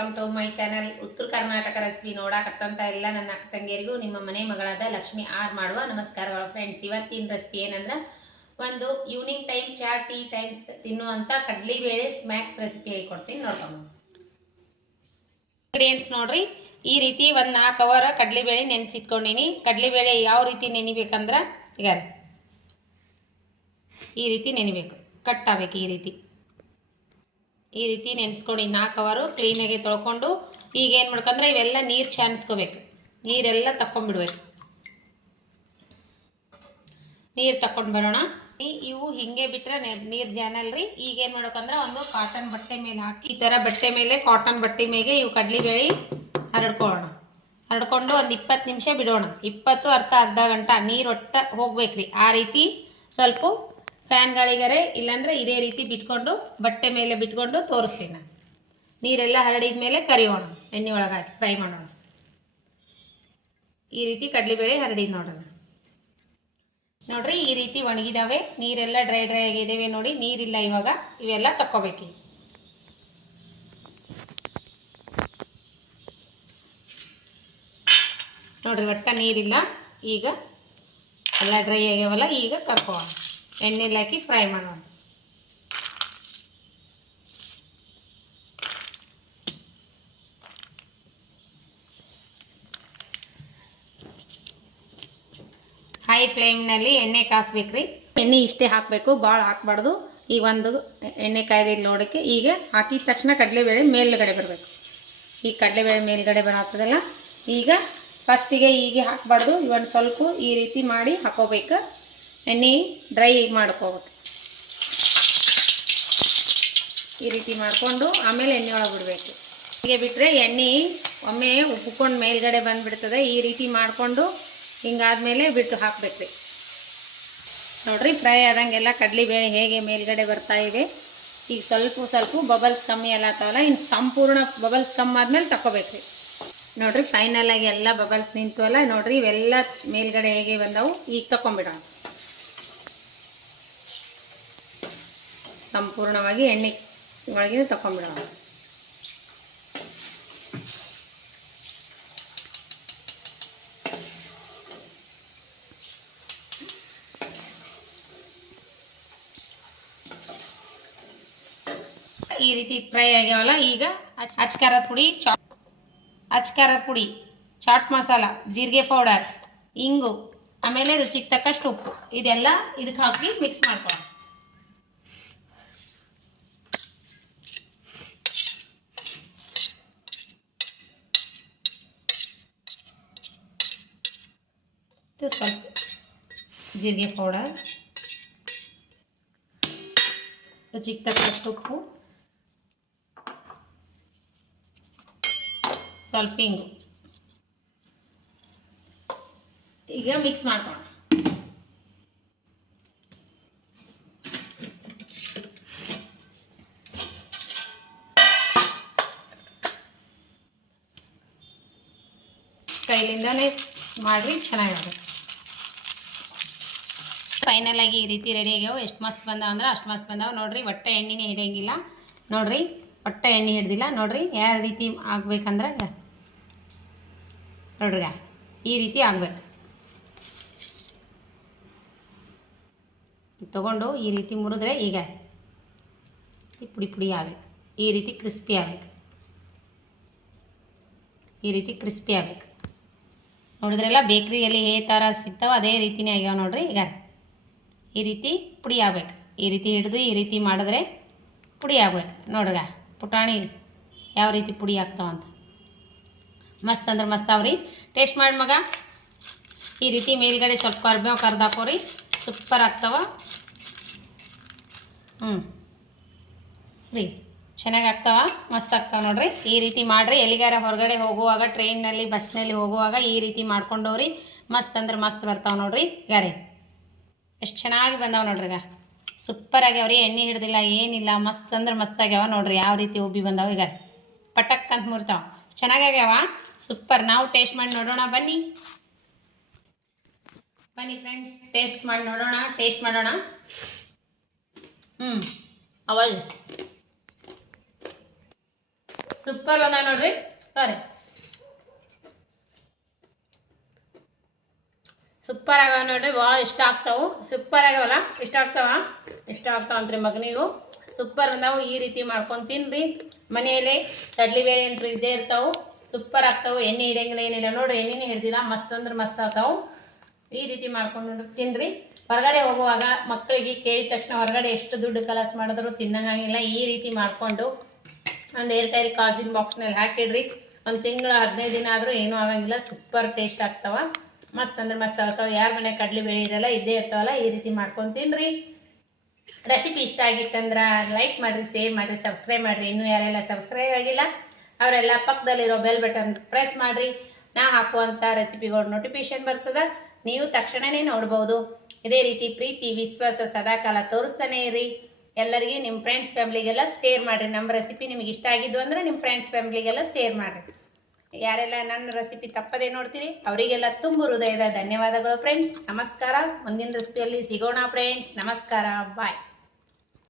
Welcome to my channel. ಉತ್ತರ Karnataka recipe ನೋಡಾಕತ್ತಂತ ಎಲ್ಲ ನನ್ನ ಅಕ್ಕ ತಂಗಿಯರಿಗೂ ನಿಮ್ಮ ಮನೆ ಮಗಳಾದ ಲಕ್ಷ್ಮಿ ಆರ್ ಮಾಡುವ ನಮಸ್ಕಾರಗಳು ಫ್ರೆಂಡ್ಸ್. ಇವತ್ತಿನ ರೆಸಿಪಿ ಏನಂದ್ರೆ ಒಂದು ಈವ್ನಿಂಗ್ ಟೈಮ್ ಚಾ ಟೀ ಟೈಮ್ಸ್ ತಿನ್ನುವಂಥ ಕಡ್ಲಿಬೇಳೆ ಸ್ನ್ಯಾಕ್ಸ್ ರೆಸಿಪಿ ಹೇಳ್ಕೊಡ್ತೀನಿ, ನೋಡ್ಕೊಂಡು. ಇಂಗ್ರೀಡಿಯೆಂಟ್ಸ್ ನೋಡ್ರಿ, ಈ ರೀತಿ ಒಂದು 4 ಅವರ್ ಕಡ್ಲಿಬೇಳೆ ನೆನೆಸಿಟ್ಕೊಂಡಿನಿ. ಕಡ್ಲಿಬೇಳೆ ಯಾವ ರೀತಿ ನೆನಿಬೇಕಂದ್ರೆ ಈಗ ಈ ರೀತಿ ನೆನಿಬೇಕು, ಕಟ್ ಆಗಬೇಕು. ಈ ರೀತಿ ನೆನೆಸ್ಕೊಂಡು 4 ಅವರ್ ಕ್ಲೀನಾಗಿ ತೊಳ್ಕೊಂಡು ಈಗ ಏನು ಮಾಡ್ಕೊಂಡ್ರೆ ಇವೆಲ್ಲ ನೀರು ಚಾನ್ಸ್ಕೋಬೇಕು. ನೀರೆಲ್ಲ ತಕ್ಕೊಂಡ್ಬಿಡ್ಬೇಕು. ನೀರು ತಕ್ಕೊಂಡು ಬರೋಣ. ಇವು ಹಿಂಗೆ ಬಿಟ್ಟರೆ ನೀರು ಜಾನಲ್ರಿ. ಈಗ ಏನು ಮಾಡ್ಬೇಕಂದ್ರೆ ಒಂದು ಕಾಟನ್ ಬಟ್ಟೆ ಮೇಲೆ ಹಾಕಿ, ಈ ಥರ ಬಟ್ಟೆ ಮೇಲೆ ಕಾಟನ್ ಬಟ್ಟೆ ಮೇಲೆ ಇವು ಕಡ್ಲಿಬೇಳೆ ಹರಡ್ಕೊಳ್ಳೋಣ. ಹರಡ್ಕೊಂಡು ಒಂದು 20 ನಿಮಿಷ ಬಿಡೋಣ. 20 ಅರ್ಧ ಗಂಟೆ ನೀರು ಒಟ್ಟ ಹೋಗ್ಬೇಕ್ರಿ. ಆ ರೀತಿ ಸ್ವಲ್ಪ ಫ್ಯಾನ್ ಗಾಳಿಗಾರೆ ಇಲ್ಲಾಂದ್ರೆ ಇದೇ ರೀತಿ ಬಿಟ್ಕೊಂಡು ಬಟ್ಟೆ ಮೇಲೆ ಬಿಟ್ಕೊಂಡು ತೋರಿಸ್ತೀನಿ ನಾನು. ನೀರೆಲ್ಲ ಹರಡಿದ ಮೇಲೆ ಕರಿಯೋಣ, ಎಣ್ಣೆ ಒಳಗೆ ಹಾಕಿ ಫ್ರೈ ಮಾಡೋಣ. ಈ ರೀತಿ ಕಡ್ಲಿಬೇಳೆ ಹರಡಿದ್ ನೋಡ್ರಿ. ಈ ರೀತಿ ಒಣಗಿದಾವೆ, ನೀರೆಲ್ಲ ಡ್ರೈ ಆಗಿದ್ದಾವೆ ನೋಡಿ. ನೀರಿಲ್ಲ ಇವಾಗ, ಇವೆಲ್ಲ ತಕ್ಕೋಬೇಕು ನೋಡ್ರಿ. ಒಟ್ಟ ನೀರಿಲ್ಲ, ಈಗ ಎಲ್ಲ ಡ್ರೈ ಆಗ್ಯಾವಲ್ಲ. ಈಗ ಕರ್ಕೋಣ, ಎಣ್ಣೆಲಿ ಹಾಕಿ ಫ್ರೈ ಮಾಡೋಣ. ಹೈ ಫ್ಲೇಮ್ನಲ್ಲಿ ಎಣ್ಣೆ ಕಾಸ್ಬೇಕ್ರಿ. ಎಣ್ಣೆ ಇಷ್ಟೇ ಹಾಕಬೇಕು, ಭಾಳ ಹಾಕ್ಬಾರ್ದು. ಈಗ ಒಂದು ಎಣ್ಣೆ ಕಾಯ್ದಿಲ್ಲ ನೋಡೋಕ್ಕೆ. ಈಗ ಹಾಕಿದ ತಕ್ಷಣ ಕಡಲೆಬೇಳೆ ಮೇಲ್ಗಡೆ ಬರಬೇಕು. ಈ ಕಡಲೆಬೇಳೆ ಮೇಲ್ಗಡೆ ಬರತ್ತದಲ್ಲ, ಈಗ ಫಸ್ಟಿಗೆ ಈಗ ಹಾಕಬಾರ್ದು. ಇವನ್ ಸ್ವಲ್ಪ ಈ ರೀತಿ ಮಾಡಿ ಹಾಕೋಬೇಕು. ಎಣ್ಣೆ ಡ್ರೈ ಮಾಡ್ಕೋಬೇಕು. ಈ ರೀತಿ ಮಾಡಿಕೊಂಡು ಆಮೇಲೆ ಎಣ್ಣೆ ಒಳಗೆ ಬಿಡಬೇಕು. ಹೀಗೆ ಬಿಟ್ಟರೆ ಎಣ್ಣೆ ಒಮ್ಮೆ ಉಪ್ಕೊಂಡು ಮೇಲ್ಗಡೆ ಬಂದುಬಿಡ್ತದೆ. ಈ ರೀತಿ ಮಾಡಿಕೊಂಡು ಹಿಂಗಾದ್ಮೇಲೆ ಬಿಟ್ಟು ಹಾಕಬೇಕ್ರಿ. ನೋಡ್ರಿ, ಫ್ರೈ ಆದಂಗೆಲ್ಲ ಕಡಲೆಬೇಳೆ ಹೇಗೆ ಮೇಲ್ಗಡೆ ಬರ್ತಾ ಇವೆ. ಈಗ ಸ್ವಲ್ಪ ಬಬಲ್ಸ್ ಕಮ್ಮಿ ಎಲ್ಲ ಆಗ್ತಾವಲ್ಲ, ಇನ್ನು ಸಂಪೂರ್ಣ ಬಬಲ್ಸ್ ಕಮ್ಮಿ ಆದ್ಮೇಲೆ ತಗೋಬೇಕ್ರಿ. ನೋಡ್ರಿ, ಫೈನಲ್ ಆಗಿ ಎಲ್ಲ ಬಬಲ್ಸ್ ನಿಂತವಲ್ಲ ನೋಡ್ರಿ. ಇವೆಲ್ಲ ಮೇಲ್ಗಡೆ ಹೇಗೆ ಬಂದವು. ಈಗ ತಗೊಂಡ್ಬಿಡೋಣ. ಸಂಪೂರ್ಣವಾಗಿ ಎಣ್ಣೆ ಒಳಗೆ ತಗೊಂಡ್ಬಿಡೋಣ. ಈ ರೀತಿ ಫ್ರೈ ಆಗ್ಯಾವಲ್ಲ. ಈಗ ಅಚ್ಕಾರದ ಪುಡಿ, ಚಾಟ್ ಮಸಾಲ, ಜೀರಿಗೆ ಪೌಡರ್, ಇಂಗು, ಆಮೇಲೆ ರುಚಿಗೆ ತಕ್ಕಷ್ಟು ಉಪ್ಪು, ಇದೆಲ್ಲ ಇದಕ್ಕೆ ಹಾಕಿ ಮಿಕ್ಸ್ ಮಾಡ್ಕೊಳ್ಳೋಣ. ಸ್ವಲ್ಪ ಜೀರಿಗೆ ಪೌಡರ್, ರುಚಿಗೆ ತಕ್ಕಷ್ಟು ಉಪ್ಪು, ಸ್ವಲ್ಪ ಹಿಂಗು. ಈಗ ಮಿಕ್ಸ್ ಮಾಡ್ಕೊಳ್ಳೋಣ. ಕೈಲಿಂದಾನೇ ಮಾಡ್ರಿ, ಚೆನ್ನಾಗಿರುತ್ತೆ. ಫೈನಲ್ ಆಗಿ ಈ ರೀತಿ ರೆಡಿ ಆಗ್ಯಾವ. ಎಷ್ಟು ಮಸ್ತ್ ಬಂದಾವ ಅಂದ್ರೆ ಅಷ್ಟು ಮಸ್ತ್ ಬಂದಾವ ನೋಡ್ರಿ. ಒಟ್ಟೆ ಎಣ್ಣೆನೇ ಹಿಡಿಯಂಗಿಲ್ಲ ನೋಡ್ರಿ, ಒಟ್ಟೆ ಎಣ್ಣೆ ಹಿಡ್ದಿಲ್ಲ ನೋಡ್ರಿ. ಯಾವ ರೀತಿ ಆಗ್ಬೇಕಂದ್ರೆ ನೋಡ್ರಿ, ಈ ರೀತಿ ಆಗ್ಬೇಕು. ತಗೊಂಡು ಈ ರೀತಿ ಮುರಿದ್ರೆ ಈಗ ಪುಡಿ ಆಗ್ಬೇಕು. ಈ ರೀತಿ ಕ್ರಿಸ್ಪಿ ಆಗ್ಬೇಕು. ಈ ರೀತಿ ಕ್ರಿಸ್ಪಿ ಆಗ್ಬೇಕು. ನೋಡಿದ್ರೆಲ್ಲ ಬೇಕ್ರಿಯಲ್ಲಿ ಹೇ ಥರ ಸಿಗ್ತಾವ, ಅದೇ ರೀತಿನೇ ಆಗ್ಯಾವ ನೋಡ್ರಿ. ಈಗ ಈ ರೀತಿ ಪುಡಿ ಆಗ್ಬೇಕು. ಈ ರೀತಿ ಹಿಡಿದು ಈ ರೀತಿ ಮಾಡಿದ್ರೆ ಪುಡಿ ಆಗ್ಬೇಕು ನೋಡ್ರಿ. ಪುಟಾಣಿ ಯಾವ ರೀತಿ ಪುಡಿ ಆಗ್ತಾವಂತ ಮಸ್ತ್ ಅಂದ್ರೆ ಮಸ್ತ್ ಅವ್ರಿ. ಟೇಸ್ಟ್ ಮಾಡಿ ಮಗ. ಈ ರೀತಿ ಮೇಲ್ಗಡೆ ಸ್ವಲ್ಪ ಕರ್ಬೇವು ಕರ್ದಾಕೋರಿ, ಸೂಪರ್ ಆಗ್ತಾವ. ರೀ ಚೆನ್ನಾಗಿ ಆಗ್ತಾವ, ಮಸ್ತ್ ಆಗ್ತಾವ ನೋಡ್ರಿ. ಈ ರೀತಿ ಮಾಡಿರಿ. ಎಲ್ಲಿಗಾರ ಹೊರಗಡೆ ಹೋಗುವಾಗ, ಟ್ರೈನ್ನಲ್ಲಿ ಬಸ್ನಲ್ಲಿ ಹೋಗುವಾಗ ಈ ರೀತಿ ಮಾಡ್ಕೊಂಡವ್ರಿ. ಮಸ್ತ್ ಅಂದ್ರೆ ಮಸ್ತ್ ಬರ್ತಾವೆ ನೋಡ್ರಿ. ಗಾರಿ ಎಷ್ಟು ಚೆನ್ನಾಗಿ ಬಂದಾವ ನೋಡ್ರಿ. ಈಗ ಸೂಪರ್ ಆಗ್ಯಾವ್ರಿ. ಎಣ್ಣೆ ಹಿಡ್ದಿಲ್ಲ, ಏನಿಲ್ಲ, ಮಸ್ತ್ ಅಂದ್ರೆ ಮಸ್ತ್ ಆಗ್ಯಾವ ನೋಡ್ರಿ. ಯಾವ ರೀತಿ ಉಬ್ಬಿ ಬಂದಾವ. ಈಗ ಪಟಕ್ ಅಂತ ಮುರ್ತಾವ. ಚೆನ್ನಾಗ್ಯಾವ, ಸೂಪರ್. ನಾವು ಟೇಸ್ಟ್ ಮಾಡಿ ನೋಡೋಣ ಬನ್ನಿ ಫ್ರೆಂಡ್ಸ್. ಟೇಸ್ಟ್ ಮಾಡಿ ಮಾಡೋಣ. ಅವಲ್ ಸೂಪರ್ ಬಂದ ನೋಡ್ರಿ. ಸಾರಿ, ಸೂಪರ್ ಆಗವ ನೋಡ್ರಿ. ಭಾಳ ಇಷ್ಟ ಆಗ್ತಾವು. ಸೂಪರ್ ಆಗವಲ್ಲ, ಇಷ್ಟ ಆಗ್ತಾವಂತ್ರಿ ಮಗನಿಗೂ. ಸೂಪರ್ ಬಂದಾವು. ಈ ರೀತಿ ಮಾಡ್ಕೊಂಡು ತಿನ್ರಿ. ಮನೆಯಲ್ಲೇ ಕಡ್ಲಿಬೇಳೆ ಅಂತೂ ಇದ್ದೇ ಇರ್ತಾವು. ಸೂಪರ್ ಆಗ್ತಾವು. ಎಣ್ಣೆ ಹಿಡಿಯಂಗಿಲ್ಲ, ಏನಿಲ್ಲ ನೋಡ್ರಿ. ಎಣ್ಣೆನೇ ಹಿಡ್ದಿಲ್ಲ. ಮಸ್ತ್ ಅಂದ್ರೆ ಮಸ್ತ್ ಆಗ್ತಾವು. ಈ ರೀತಿ ಮಾಡ್ಕೊಂಡು ತಿನ್ರಿ. ಹೊರಗಡೆ ಹೋಗುವಾಗ ಮಕ್ಕಳಿಗೆ ಕೇಳಿದ ತಕ್ಷಣ ಹೊರಗಡೆ ಎಷ್ಟು ದುಡ್ಡು ಕಲಾಸ ಮಾಡಿದ್ರು ತಿನ್ನಂಗಿಲ್ಲ. ಈ ರೀತಿ ಮಾಡಿಕೊಂಡು ಒಂದು ಏರ್ಟೈಲ್ ಕಾಜಿನ ಬಾಕ್ಸ್ನಲ್ಲಿ ಹಾಕಿಡ್ರಿ. ಒಂದು ತಿಂಗಳು 15 ದಿನ ಆದರೂ ಏನೂ ಆಗಂಗಿಲ್ಲ. ಸೂಪರ್ ಟೇಸ್ಟ್ ಆಗ್ತಾವ. ಮಸ್ತ್ ಅಂದ್ರೆ ಮಸ್ತ್ ಆಗ್ತಾವೆ. ಯಾರ ಮನೆ ಕಡಲೆಬೇಳೆ ಇರಲ್ಲ, ಇದ್ದೇ ಇರ್ತಾವಲ್ಲ. ಈ ರೀತಿ ಮಾಡ್ಕೊಂಡು ತಿನ್ರಿ. ರೆಸಿಪಿ ಇಷ್ಟ ಆಗಿತ್ತಂದ್ರೆ ಲೈಕ್ ಮಾಡಿರಿ, ಶೇರ್ ಮಾಡಿರಿ, ಸಬ್ಸ್ಕ್ರೈಬ್ ಮಾಡಿರಿ. ಇನ್ನೂ ಯಾರೆಲ್ಲ ಸಬ್ಸ್ಕ್ರೈಬ್ ಆಗಿಲ್ಲ ಅವರೆಲ್ಲ ಪಕ್ಕದಲ್ಲಿರೋ ಬೆಲ್ ಬಟನ್ ಪ್ರೆಸ್ ಮಾಡಿರಿ. ನಾ ಹಾಕುವಂಥ ರೆಸಿಪಿಗಳು ನೋಟಿಫಿಕೇಶನ್ ಬರ್ತದೆ, ನೀವು ತಕ್ಷಣವೇ ನೋಡ್ಬೋದು. ಇದೇ ರೀತಿ ಪ್ರೀತಿ ವಿಶ್ವಾಸ ಸದಾಕಾಲ ತೋರಿಸ್ತಾನೆ ಇರಿ. ಎಲ್ಲರಿಗೆ ನಿಮ್ಮ ಫ್ರೆಂಡ್ಸ್ ಫ್ಯಾಮ್ಲಿಗೆಲ್ಲ ಶೇರ್ ಮಾಡಿರಿ. ನಮ್ಮ ರೆಸಿಪಿ ನಿಮಗೆ ಇಷ್ಟ ಆಗಿದ್ದು ಅಂದರೆ ನಿಮ್ಮ ಫ್ರೆಂಡ್ಸ್ ಫ್ಯಾಮ್ಲಿಗೆಲ್ಲ ಶೇರ್ ಮಾಡಿರಿ. ಯಾರೆಲ್ಲ ನನ್ನ ರೆಸಿಪಿ ತಪ್ಪದೇ ನೋಡ್ತೀರಿ ಅವರಿಗೆಲ್ಲ ತುಂಬ ಹೃದಯದ ಧನ್ಯವಾದಗಳು ಫ್ರೆಂಡ್ಸ್. ನಮಸ್ಕಾರ. ಮುಂದಿನ ರೆಸಿಪಿಯಲ್ಲಿ ಸಿಗೋಣ ಫ್ರೆಂಡ್ಸ್. ನಮಸ್ಕಾರ, ಬಾಯ್.